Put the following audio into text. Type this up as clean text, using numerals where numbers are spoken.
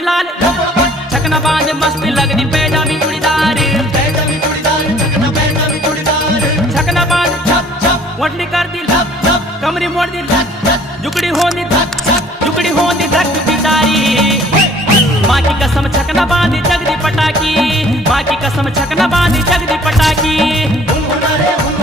चुड़ी लाल छकना बांध मस्त लगदी पैजामी चूड़ीदार छकना बांध वटली कर दी कमरी मोड़ दी जुकड़ी होंदी धक बिचारी माँ की कसम छकना बांधी जगदी पटाकी माँ की कसम छकना बांधी जगदी पटाकी